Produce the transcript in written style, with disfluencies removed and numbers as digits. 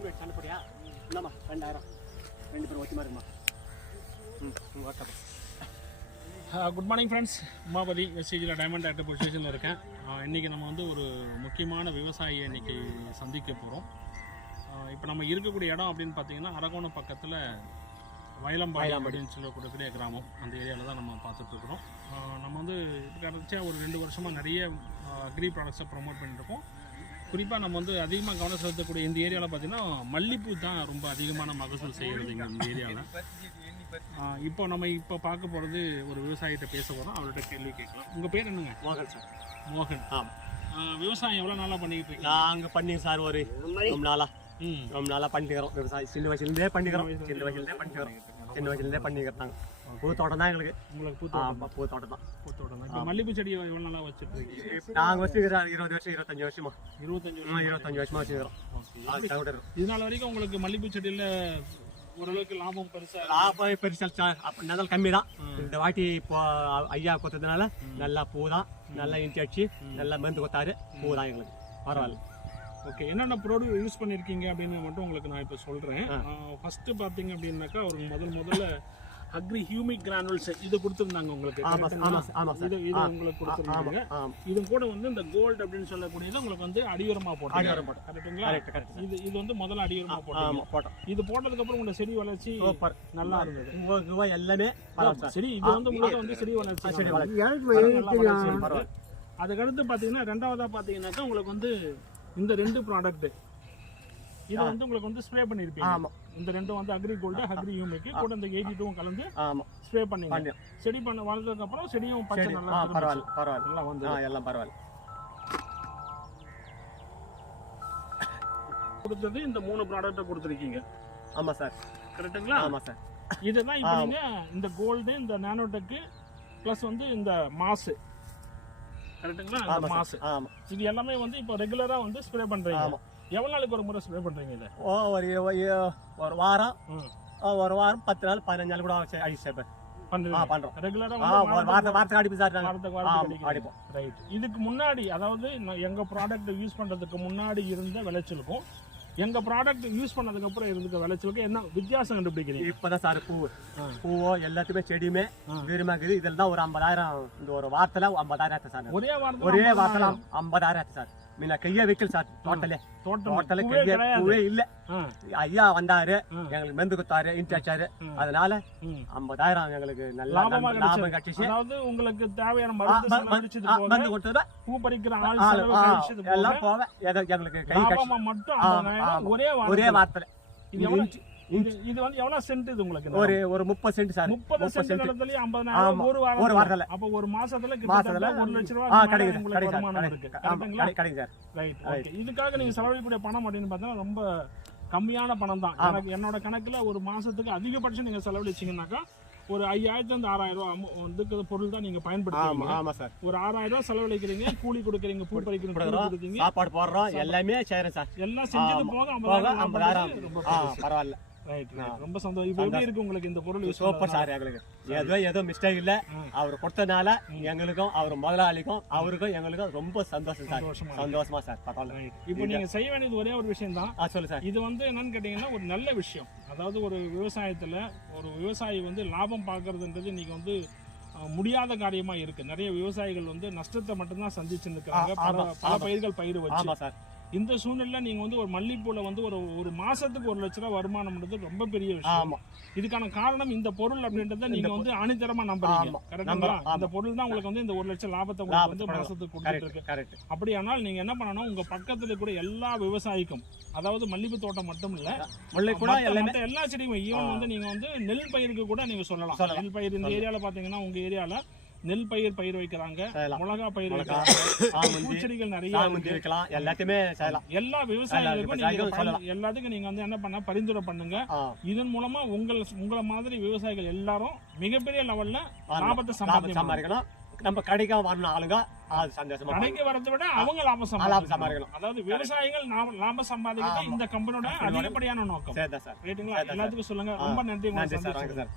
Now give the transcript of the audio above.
கம்பி சண்டை போடியா இல்லைம்மா 2000 2 பேரும் ஒத்தி மாதிரிம்மா okay. Good morning friends, Umapathi வெஸ்டேஜில் டைமண்ட் ஆக்டர் பொசிஷனில் இருக்கேன். இன்றைக்கி நம்ம வந்து ஒரு முக்கியமான விவசாயியை இன்றைக்கி சந்திக்க போகிறோம். இப்போ நம்ம இருக்கக்கூடிய இடம் அப்படின்னு பார்த்தீங்கன்னா அரகோணம் பக்கத்தில் வயலம்பாளையம் அப்படின்னு சொல்லக்கூடிய கிராமம். அந்த ஏரியாவில் தான் நம்ம பார்த்துட்ருக்குறோம். நம்ம வந்து கடைசியாக ஒரு 2 வருஷமாக நிறைய அக்ரி ப்ராடக்ட்ஸை ப்ரொமோட் பண்ணிட்டுருக்கோம். குறிப்பாக நம்ம வந்து அதிகமாக கவனம் செலுத்தக்கூடிய இந்த ஏரியாவில் பார்த்திங்கன்னா மல்லிப்பூ தான் ரொம்ப அதிகமான மகசூல் செய்கிறது இங்கே இந்த ஏரியாவில். இப்போ நம்ம பார்க்க போகிறது ஒரு விவசாயிகிட்ட பேச போகிறோம். அவர்கிட்ட கேள்வி கேட்கலாம். உங்கள் பேர் என்னங்க? மோகன் சார். மோகன். விவசாயம் எவ்வளோ நாளாக பண்ணிக்கிட்டு இருக்கீங்க? நாங்கள் பண்ணிங்க சார் ஒரு ரொம்ப நாளாக பண்ணிக்கிறோம். விவசாயம் சின்ன வயசுலேருந்தே பண்ணிக்கிறோம். பூ தோட்டம் தான் எங்களுக்கு. உங்களுக்கு பூ தோட்டம் தான். இப்போ மல்லிப்பூ செடி எவ்வளோ நாளாக வச்சுருக்கீங்க? நாங்கள் வச்சுக்கிறோம் 20 வருஷம் 25 வருஷமா 25 வருஷமா வச்சுக்கிறோம். இதனால வரைக்கும் உங்களுக்கு மல்லிப்பூ செடியில் ஓரளவுக்கு லாபம் பெருசாக? லாபம் பெருசா அப்போ கம்மி தான். இந்த வாட்டி இப்போ ஐயா கொத்ததுனால நல்லா பூ தான், நல்லா இன்ச்சு அடிச்சு நல்லா மருந்து கொத்தாரு. பூ தான் எங்களுக்கு பரவாயில்ல. ஓகே, என்னென்ன ப்ராடக்ட் யூஸ் பண்ணியிருக்கீங்க அப்படின்னு மட்டும் உங்களுக்கு நான் இப்போ சொல்கிறேன். ஃபஸ்ட்டு பார்த்தீங்க அப்படின்னாக்கா ஒரு முதல்ல அக்ரி ஹியூமிக் கிரானுல்ஸ் இது கொடுத்துருந்தாங்க உங்களுக்கு. இது உங்களுக்கு கொடுத்துருந்தாங்க. இது கூட வந்து இந்த கோல்டு அப்படின்னு சொல்லக்கூடியது உங்களுக்கு வந்து அடியுரமாக போட்டோம். கரெக்டுங்களா? இது வந்து முதல்ல அடியுரமாக போட்டோம். இது போட்டதுக்கப்புறம் உங்களோட செடி வளர்ச்சி நல்லா இருந்தது. எல்லாமே சரி, இது வந்து உங்களுக்கு வந்து செடி வளர்ச்சி. அதுக்கடுத்து பார்த்தீங்கன்னா ரெண்டாவதாக பார்த்தீங்கன்னாக்கா உங்களுக்கு வந்து இந்த 2 ப்ராடக்ட் இது வந்து உங்களுக்கு வந்து ஸ்ப்ரே பண்ணிருப்பீங்க. இந்த ரெண்டும் வந்து அக்ரி கோல்டு அக்ரி ஹியூமிக் கூட இந்த 82 கலந்து ஸ்ப்ரே பண்ணீங்க. செடி பண்ண வளர்ந்ததுக்கு அப்புறம் செடியும் பச்சை நல்லா பரவாயில்ல வந்து எல்லாம் பரவாயில்ல. கொடுத்தது இந்த 3 ப்ராடக்ட்டை கொடுத்துருக்கீங்க. ஆமா சார். கரெக்ட்டுங்களா? ஆமா சார். இதுதான் இப்போ நீங்க இந்த கோல்டு இந்த நானோடெக் பிளஸ் வந்து இந்த மாஸ் கரெக்ட்டுங்களா? இந்த மாஸ் இது எல்லாமே வந்து இப்போ ரெகுலரா வந்து ஸ்ப்ரே பண்றீங்க. எவ்வளவு நாளுக்கு ஒரு முறை ஸ்ப்ரே பண்றீங்க இதை? ஒரு வாரம் 10 நாள் 15 நாள் கூட அடிச்சு பண்றோம். ரெகுலரா வாரத்துக்கு அடிப்போம் சார். அடிப்போம். ரைட். இதுக்கு முன்னாடி அதாவது எங்க ப்ராடக்ட் யூஸ் பண்றதுக்கு முன்னாடி இருந்த விளைச்சலுக்கும் எங்க ப்ராடக்ட் யூஸ் பண்ணதுக்கு அப்புறம் இருந்துக்க விளைச்சலுக்கு என்ன வித்தியாசம் கண்டுபிடிக்கிறீங்க? இப்பதான் சார் பூவோ எல்லாத்துக்குமே செடியுமே வீரமாக்குது. இதில் தான் ஒரு 50,000 இந்த ஒரு வாரத்துல 50,000 சார். ஒரே வாரத்துல 50,000 சார். முன்ன கையா வைக்கல சார். தோட்டத்துல பூவே இல்ல. ஐயா வந்தாரு, எங்களுக்கு மருந்து கொடுத்தாரு, இன்சாரு. அதனால 50,000 எங்களுக்கு நல்ல லாபம் கிடைச்சிச்சு. அதாவது உங்களுக்கு தேவையான மருந்து கொடுத்தது பூ பறிக்கிற எல்லாம் போக எங்களுக்கு கை மட்டும் ஒரே வாரத்துல. இது வந்து எவ்வளவு சென்ட் இது உங்களுக்கு? ஒரு 30 சென்ட் சார். 30 சென்ட் இடத்துல 50,000 ஒரு வாரத்துல. அப்ப ஒரு மாசத்துல கிட்டத்தட்ட 1 லட்சம் ரூபாய் கிடைக்கும் வருமானம் இருக்கு. கரெக்ட்டுங்களா? கிடைக்கும் சார். ரைட். ஓகே. இதுக்காக நீங்க செலவழிக்கக்கூடிய பணம் அப்படின்னு பார்த்தா ரொம்ப கம்மியான பணம் தான். எனக்கு என்னோட கணக்குல ஒரு மாசத்துக்கு அதிகபட்சம் நீங்க செலவழிச்சீங்கன்னாக்கா ஒரு 5,000 to 6,000 ரூபாய் வந்து பொருள் தான் நீங்க பயன்படுத்துறீங்க. ஆமா சார். ஒரு 6,000 ரூபாய் செலவழிக்கிறீங்க, கூலி கொடுக்குறீங்க, பூ பறிக்கிறீங்க, சாப்பாடு போடுறோம், எல்லாமே செய்யறேன் சார். எல்லாம் செஞ்சது போக 50,000 பரவாயில்ல. ரைட். ரொம்ப சந்தோஷம். இப்போ எப்படி இருக்கு உங்களுக்கு இந்த பொருள்? Super sir. எங்களுக்கு ஏதோ மிஸ்டேக் இல்ல. அவர் கொடுத்தனால எங்களுக்கும் அவர் முதலாளிக்கும் அவருக்கும் எங்களுக்கும் ரொம்ப சந்தோஷம் சார். சந்தோஷமா சார். பரவாயில்ல. இப்போ நீங்க செய்ய வேண்டியது ஒரே ஒரு விஷயம் தான். சொல்லு சார். இது வந்து என்னன்னு கேட்டீங்கன்னா ஒரு நல்ல விஷயம். அதாவது ஒரு விவசாயத்துல ஒரு விவசாயி வந்து லாபம் பார்க்கறதுன்றது இன்னைக்கு வந்து முடியாத காரியமா இருக்கு. நிறைய விவசாயிகள் வந்து நஷ்டத்தை மட்டும்தான் சந்திச்சு நிற்கிறாங்க. பல பயிர்கள் பயிர் வச்சு. இந்த சூழ்நிலை நீங்க வந்து ஒரு மல்லிப்பூல வந்து ஒரு மாசத்துக்கு 1 லட்சம் ரூபாய் வருமானம்ன்றது ரொம்ப பெரிய விஷயம். இதுக்கான காரணம் இந்த பொருள் அப்படின்றத நீங்க வந்து அணிதரமா நம்புறீங்க. கரெக்ட்டுங்களா? இந்த பொருள் தான் உங்களுக்கு வந்து இந்த 1 லட்சம் லாபத்தை உங்களுக்கு வந்து மாசத்துக்கு கொடுத்துட்டு இருக்கு. அப்படியானால் நீங்க என்ன பண்ணணும், உங்க பக்கத்துல கூட எல்லா விவசாயிக்கும், அதாவது மல்லிப்பூ தோட்டம் மட்டும் இல்ல, எல்லா செடியும் ஈவன் வந்து நீங்க வந்து நெல் பயிருக்கு கூட நீங்க சொல்லலாம். நெல் பயிர் இந்த ஏரியால பாத்தீங்கன்னா உங்க ஏரியால நெல் பயிர் வைக்கிறாங்க, மிளகா பயிர் வைக்கிறாங்க, பூச்செடிகள் நிறைய வைக்கலாம். எல்லாத்தையுமே எல்லா விவசாயிகளுக்கும் எல்லாத்துக்கும் நீங்க வந்து என்ன பண்ண பரிந்துரை பண்ணுங்க. இதன் மூலமா உங்களை மாதிரி விவசாயிகள் எல்லாரும் மிகப்பெரிய லெவல்ல லாபத்தை சம்பாதிக்கலாம். நம்ம கடைக்கு வரணும் ஆளுங்க கடைக்கு வரதை விட அவங்க லாபம் சம்பாதிக்கணும். அதாவது விவசாயிகள் லாபம் சம்பாதிக்கிறது இந்த கம்பெனியோட அதிகப்படியான நோக்கம். ரைட்டுங்களா? எல்லாத்துக்கும் சொல்லுங்க. ரொம்ப நன்றி சார்.